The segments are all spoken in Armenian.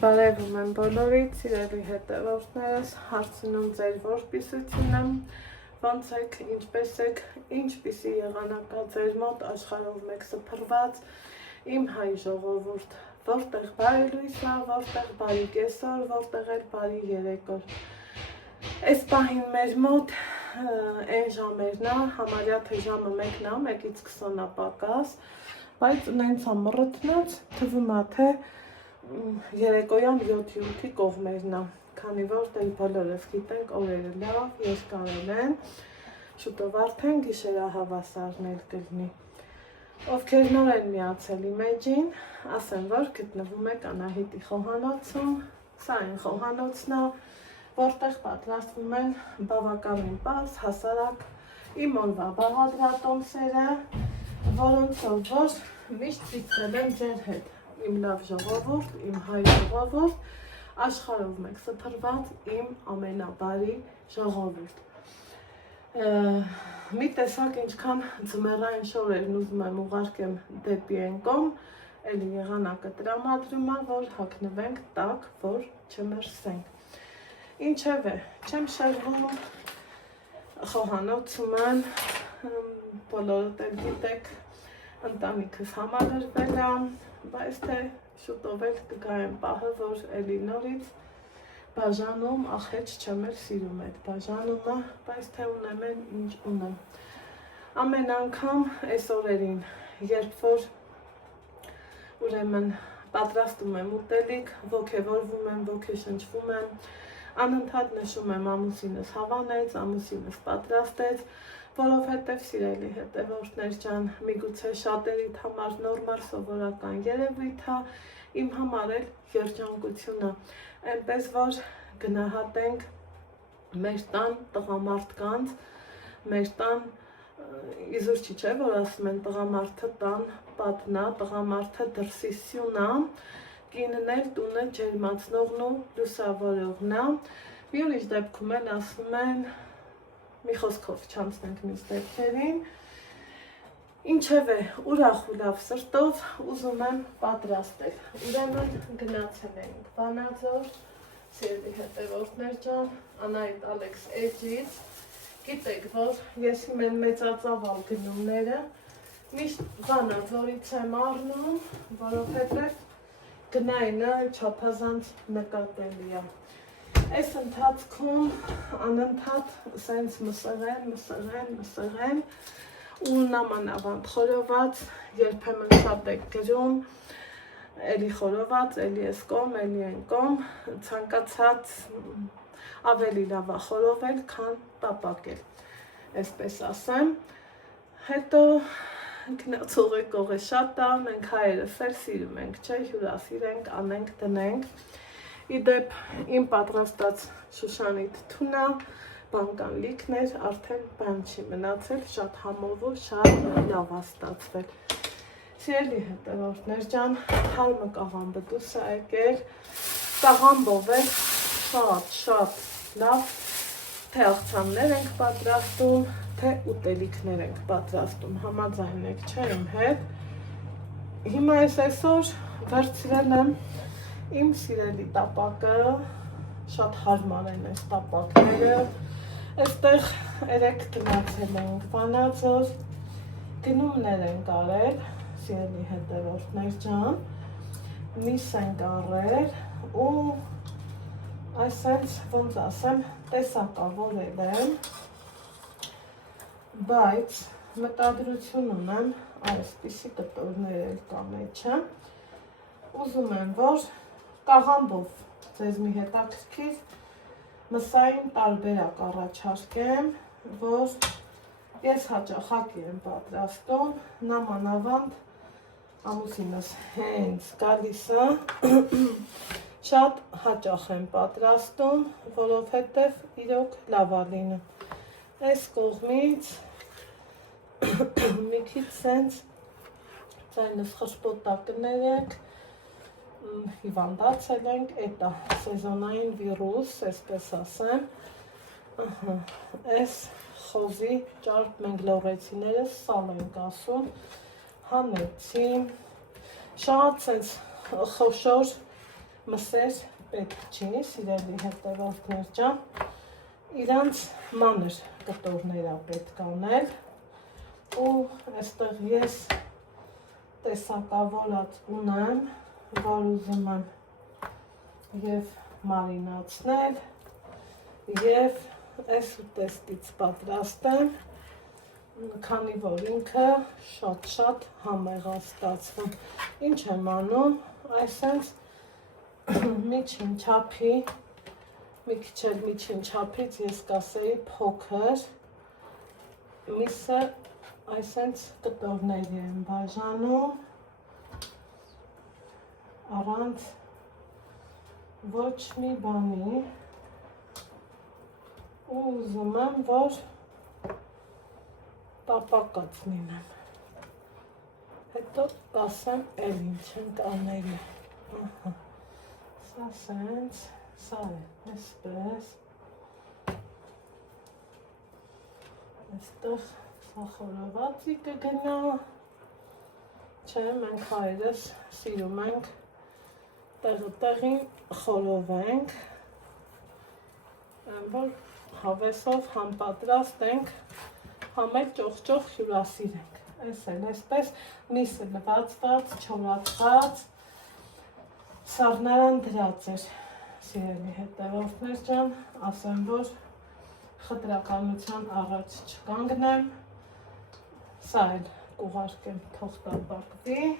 Բարևում եմ բոլորիդ, սիրելի հետևորդներս, հարցնում ձեր որպիսություն եմ, ոնց եք, ինչպես եք, ինչպիսի եղանակա ձեր մոտ աշխարհով մեկ սփռված իմ հայ ժողովուրդ, որտեղ բարի լույս է, որտեղ բարի կեսօր, որտեղ էլ բարի երեկոր։ Այս պահին մեր մոտ այն ժամերն է, համարյա թե ժամը 1-ն է, 1-ից 20 պակաս, բայց ունենց ամռթնած, թվում է թե երեկոյան 7-8-ի կողմերն է, քանի որ դեռ բոլորս գիտենք օրերը լավ, երկարել են, շուտով արդեն գիշերահավասարներ կլինի։ Ովքեր նոր են միացել իմ էջին, ասեմ, որ գտնվում եք Անահիտի խոհանոցում, սա այն խոհանոցն է, որտեղ պատրաստվում են բավականին պարզ, հասարակ իմ օրվա բաղադրատոմսերը, որոնցով որ միշտ ծիծել եմ ձեր հետ, իմ լավ ժողովուրդ, իմ հայ ժողովուրդ, աշխարհով մեկ սփռված իմ ամենաբարի ժողովուրդ։ Մի տեսակ ինչքան ձմեռային շորերն ուզում եմ ուղարկեմ դեպի այն կողմ, էլի եղանակը տրամադրում է, որ հագնվենք տաք, որ չմրսենք։ Ինչևէ, չեմ շրջվում, խոհանոցում եմ, բոլորդ էլ գիտեք, ընտանիքս համալրվել է, բայց թե շուտով էլ կգա այն պահը, որ էլի նորից բաժանում, ախեջ չեմ էլ սիրում այդ բաժանումը, բայց թե ունեմ են ինչ ունեմ։ Ամեն անգամ այս օրերին, երբ որ ուրեմն պատրաստում եմ ուտելիք, ոգևորվում եմ, ոգեշնչվում եմ, անընդհատ նշում եմ ամուսինս հավանեց, ամուսինս պատրաստեց, որովհետև սիրելի հետևորդներ ջան, միգուցե շատերիդ համար նորմալ սովորական երևույթ է, իմ համար էլ երջանկություն է, այնպես որ գնահատենք մեր տան տղամարդկանց, մեր տան իզուր չի չէ, որ ասում են տղամարդը տան պատնա, տղամարդը դրսի սյունա, կինն էլ տունը ջերմացնողն ու լուսավորողն է, մի ուրիշ դեպքում էլ ասում են, մի խոսքով չանցնենք մյուս դեպքերին, ինչևէ, ուրախ ու լավ սրտով ուզում եմ պատրաստել, ուրեմն գնացել էինք Վանաձոր, սիրելի հետևորդներ ջան, Անահիտ Ալեքս էջից, գիտեք, որ ես իմ են մեծածավալ գնումները միշտ Վանաձորից եմ առնում, որովհետև գնայինը չափազանց նկատելի է։ Այս ընթացքում անընդհատ սենց մսեղեն ու նամանավանդ խորոված, երբեմն շատ եք գրում, էլի խորոված, էլի ես կողմ, էլի են կողմ, ցանկացած ավելի լավ է խորովել, քան տապակել, այսպես ասեմ, հետո գնացող եկողը շատ է, մենք հայերս էլ սիրում ենք, չէ, հյուրասիրենք, անենք, դնենք, իդեպ իմ պատրաստած Շուշանիթ թունա, բանկան լիքներ, արդեն բան չի մնացել, շատ համով ու շատ լավ է ստացվել։ Սիրելի հետևորդներ ջան, թարմը կաղամբը դուրս է եկել, կաղամբով էլ շատ լավ թե աղցաններ ենք պատրաստում, թե ուտելիքներ ենք պատրաստում, համաձայն եք չէ իմ հետ։ Հիմա ես այսօր վերցրել եմ իմ սիրելի տապակը, շատ հարմար են այս տապակները, այստեղ երեք գնացել ենք Վանաձոր, գնումներ ենք արել, սիրելի հետևորդներ ջան, միս ենք արել ու այսենց ոնց ասեմ տեսակավորել եմ, բայց մտադրություն ունեմ, այսպիսի կտորներ էլ կա մեջը, ուզում եմ, որ կաղամբով ձեզ մի հետաքրքիր մսային տարբերակ առաջարկեմ, որ ես հաճախակի եմ պատրաստում, նամանավանդ ամուսինս հենց գալիս է, շատ հաճախ եմ պատրաստում, որովհետև իրոք լավ է լինում։ Այս կողմից մի քիչ սենց ձայնս խշպոտակներ եք, հիվանդացել ենք, էտա սեզոնային վիրուս, այսպես ասեմ, այս խոզի ճարպ մենք լողեցիները սալ ենք ասում, հանեցի, շատ սենց խոշոր մսեր պետք չի, սիրելի հետևորդներ ջան, իրանց մանր կտորներ է պետք անել ու այստեղ ես տեսակավորած ունեմ, որ ուզում եմ և մարինացնել և այս ուտեստից պատրաստեմ, քանի որ ինքը շատ համեղ է ստացվում։ Ինչ եմ անում, այսենց միջին չափի, մի քիչ էլ միջին չափից ես կասեի փոքր միսը այսենց կտորների եմ բաժանում առանց ոչ մի բանի ու ուզում եմ, որ տապակած լինեմ, հետո կասեմ էլ ինչ ենք անելու, սա սենց, սա է, այսպես, այստեղ սա խորովածի կգնա, չէ, մենք հայերս սիրում ենք տեղին խորովենք, որ հավեսով համ պատրաստ ենք, համ էլ ճոխ հյուրասիրենք, այս էլ այսպես, միսը լվացված, չորացված, սառնարան դրած էր, սիրելի հետևորդներ ջան, ասեմ, որ խտրականության առաջ չկանգնեմ, սա էլ կուղարկեմ թող տապակվի,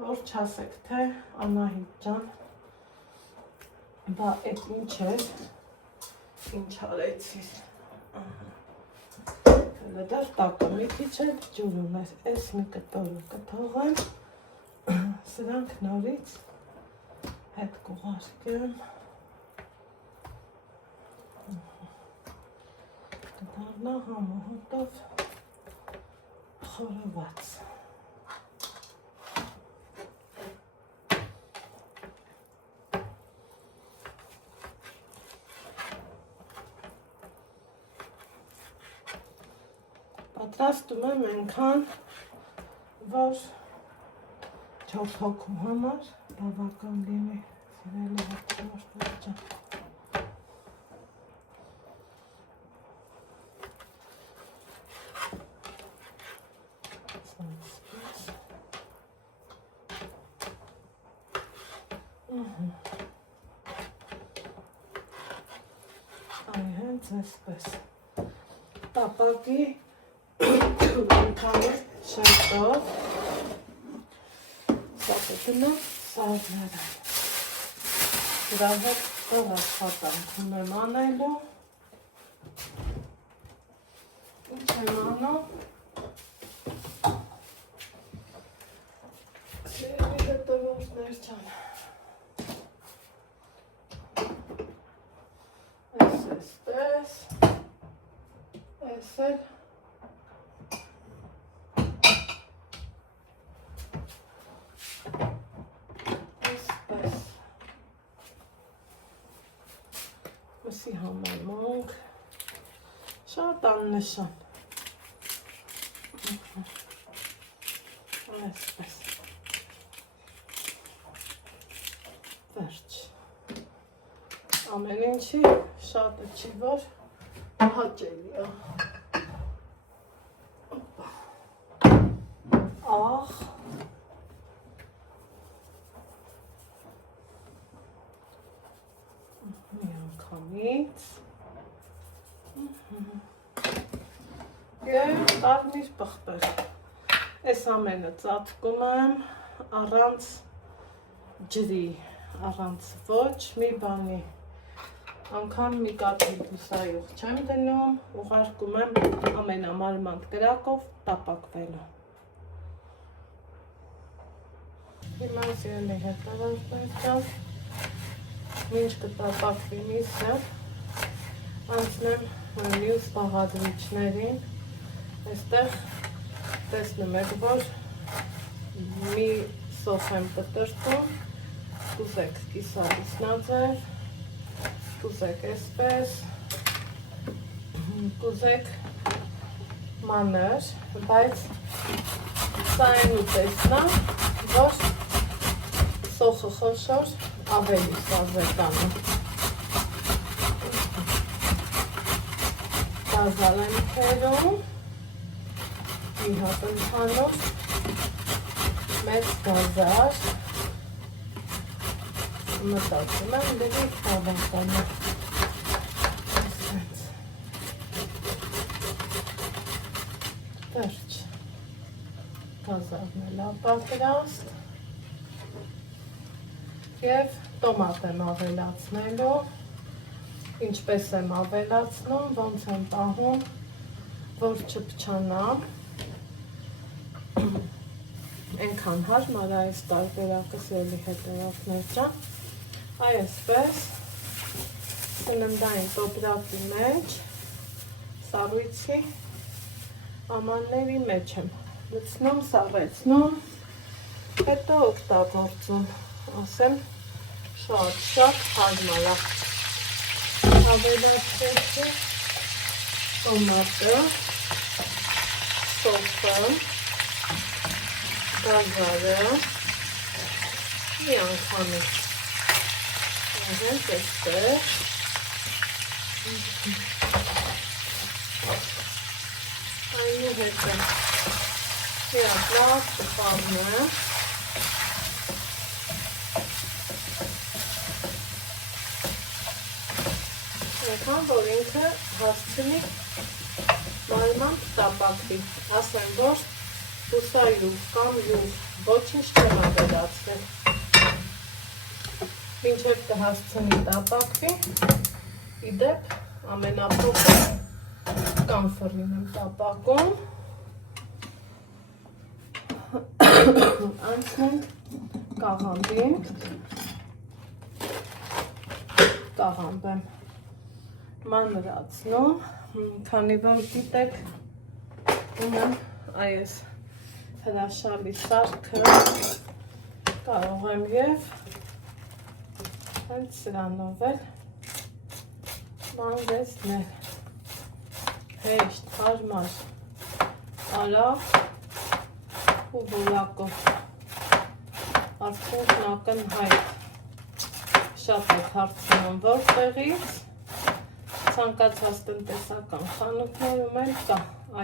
որ չասեք, թե Անահիտ ջան, բա էդ ինչ էր, ինչ արեցիր, դեռ տակը մի քիչ էլ ջուր ուներ, այս մի կտորը կթողեմ, սրանք նորից հետ կուղարկեմ, կդառնա համոհոտով խորոված։ Պատրաստում եմ այնքան, որ 4 հոգու համար բավական լինի, սիրելի հետևորդներ ջան։ Այ հենց այսպես տապակի ընդհանուր շերտով սա կգնա սառնարան։ Դրա հետ տեղ աշխատանք ունեմ անելու։ Ինչ եմ անում։ Սիրելի հետևորդներ ջան։ Այսպես, այս էլ մսի համեմունք, շատ աննշան, այսպես, վերջ, ամեն ինչի շատը չի, որ հաճելի է, աղ, միանգամից և կարմիր պղպեղ, այս ամենը ծածկում եմ առանց ջրի, առանց ոչ մի բանի, անգամ մի կաթիլ բուսայող չեմ դնում, ուղարկում եմ ամենամարմանդ կրակով տապակվելու։ Հիմա սիրելի հետևորդներ ջան, մինչ կտապակվի միսը, անցնեմ մյուս բաղադրիչներին, այստեղ տեսնում եք, որ մի սոս եմ կտրտում, կուզեք կիսալուսնաձև, կուզեք այսպես, կուզեք մանր, բայց սա այն ուտեստն է, որ սոխը խոշոր, ավելի սազեկանում։ Գազալենքերում մի հատ ընդհանուր մեծ գազար մտածում եմ դեպի հավականը ասենց վերջ գազարն էլ ապատրաստ և տոմատ եմ ավելացնելու ինչպես եմ ավելացնում, ոնց եմ պահում, որ չփչանա Ենքան հարմար այս տարբերակս ելի հետևակներ ջան, այսպես սննդային տոպրակի մեջ, սառույցի ամանների մեջ եմ լցնում, սառեցնում, հետո օգտագործում, ասեմ շատ հարմար է, ավելացրեցի տոմատը, սոսը, գազարը մի անգամից հենց էստեղ այնուհետև մի հատ լավ տպավորում այնքան, որ ինքը հասցնի մարման տապակվի, ասեմ, որ Բուսայու կամ յուղ, ոչինչ չեմ ավելացրել, մինչև կհասցնի տապակվի, իդեպ ամենափոքր կանֆորին եմ տապակում, անցնենք կաղամբին, կաղամբ եմ մանրացնում, քանի որ գիտեք ունեմ այս հրաշալի սարքը կարող եմ և հենց սրանով էլ մանրեցնել հեշտ, հարմար, արագ ու որակով արդյունքն ակնհայտ շատ եք հարցնում որտեղից ցանկացած տնտեսական խանութներում էլ կա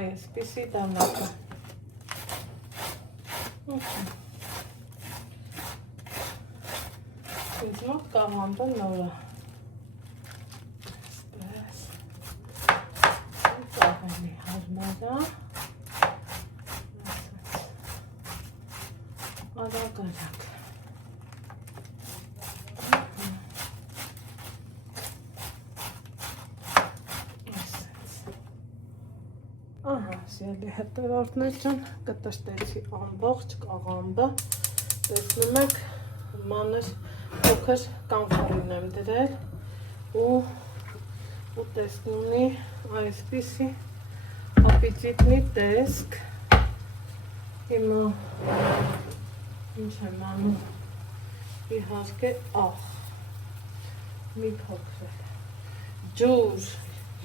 այսպիսի դանակը ինձ մոտ կաղամբը նոր է այսպես ավելի հարմար է արագ Սիրելի հետևորդներ ջան, կտրտեցի ամբողջ կաղամբը, տեսնում եք, մանր փոքր կանֆորին եմ դրել ու տեսնում ունի այսպիսի ապետիտնի տեսք, հիմա ինչ եմ անում, իհարկե աղ, մի փոքր, ջուր,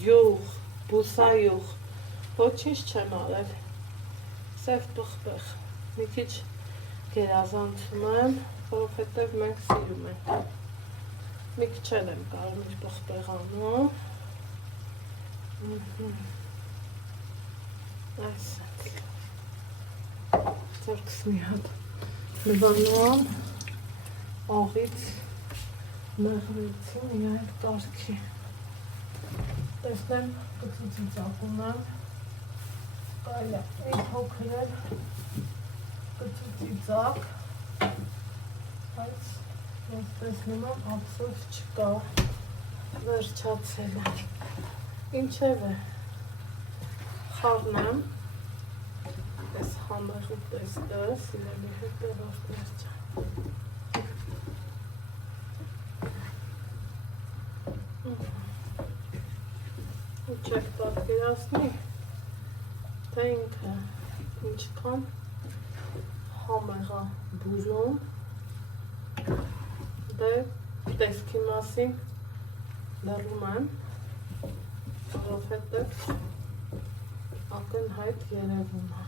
յուղ, բուսայուղ, ոչինչ չեմ արել, սև պղպեղ, մի քիչ գերազանցում եմ, որովհետև մենք սիրում ենք, մի քիչ եմ կարմիր պղպեղ անում, այսպես, ձեռքս մի հատ լվանում, աղից մեղրեցի մի այլ կարգի, տեսնեմ կծուցի ծակում եմ, Կայլա, այն փոքր էլ կծուցի ծակ, բայց ես տեսնում եմ ափսոս չկա, վերջացել է, ինչև է, խաղնեմ, ես համեղու տեստը, սիրելի հետևորդներ ջան, ու չեք պատկերացնի, թե ինքը ինչքան համեղ է բուրում, դե տեսքի մասին լռում եմ, որովհետև ակնհայտ երևում է։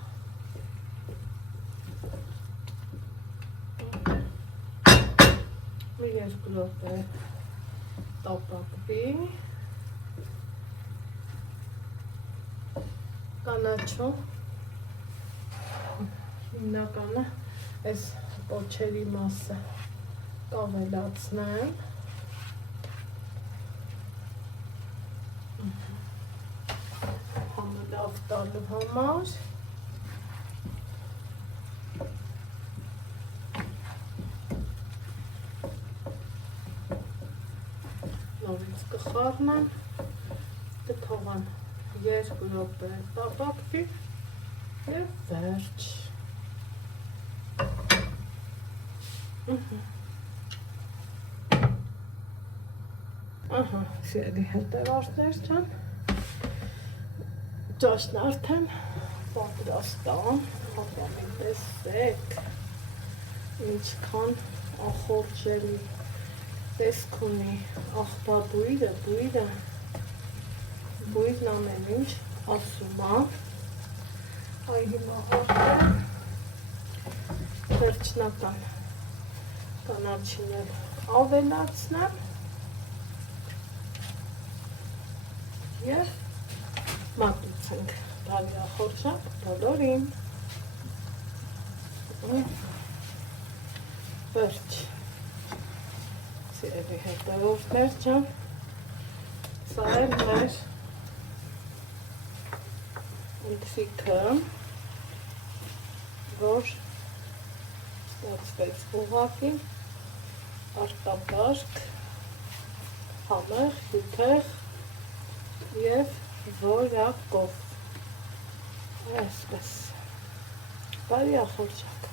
մի 2 րոպե տապակվի, կանաչու հիմնականը այս պոչերի մասը կավելացնեմ, համը լավ տալու համար, նորից կխառնեմ, կթողեմ 2 րոպե տապակվի և վերջ։ Ահա, սիրելի հետևորդներ ջան, ճաշն արդեն պատրաստան, հատամի տեսեք, ինչքան ախորժելի տեսք ունի աղբաբույրը, բույրն ամեն ինչ ասում է, այ հիմա արդեն վերջնական կանաչին էլ ավելացնեմ և մատուցենք բարի ախորժակ բոլորին, վերջ, սիրելի հետևորդներ ջան, սա էլ մեր ընթրիքը, որ ստացվեց ուղղակի արտակարգ, համեղ, հյութեղ և որակով, այսպես, բարի ախորժակ։